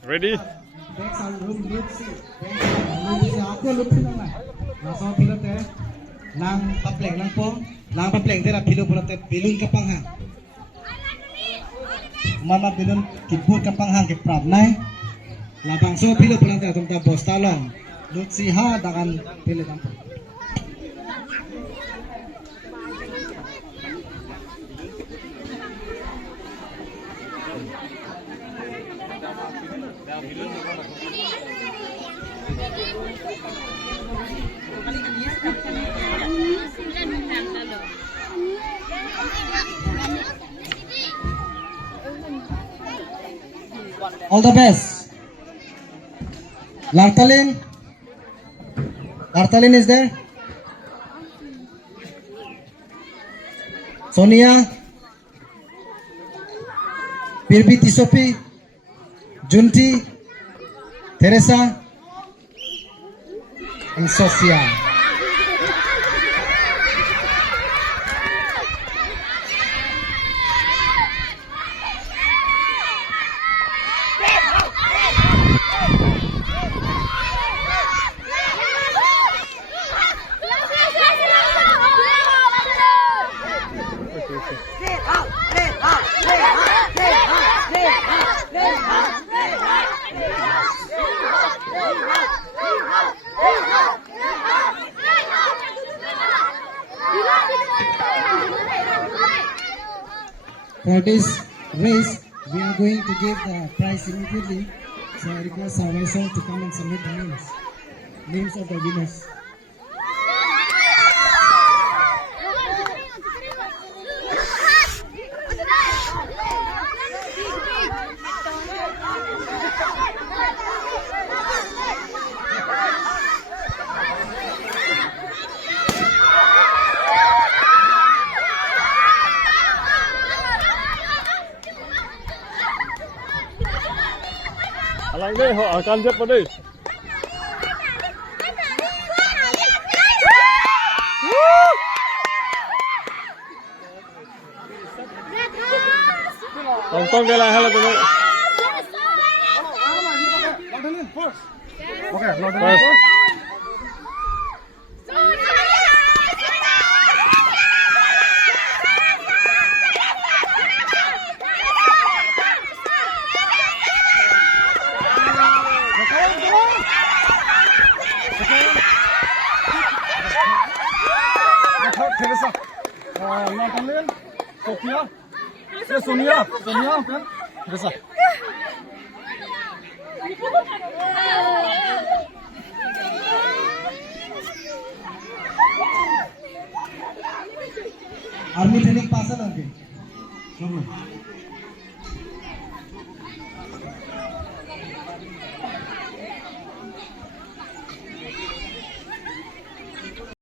Ready? Back sa room Lutsi. Lutsi ako Lutsi lang na. Nasa pilot lang papleng lang po. Lang papleng tera pilo po natin bilun kapanghang. Mama bilun kibut kapanghang kiprab nay. Labang so pilo po lang tera tumta bos talong. Lutsi ha dakan pilo lang po. All the best. Lartalin is there. Sonia, Birbiti Sophie, Junti, Teresa, and Sofia. For this race, we are going to give the prize immediately. So I request our vessel to come and submit the names of the winners. Alang deh, họ akan jump pada. Tonton ke lah halat ini. Okay, First. Teresa, Nathaniel, Sophia, Sonia, kan? Teresa. Army training pass lagi.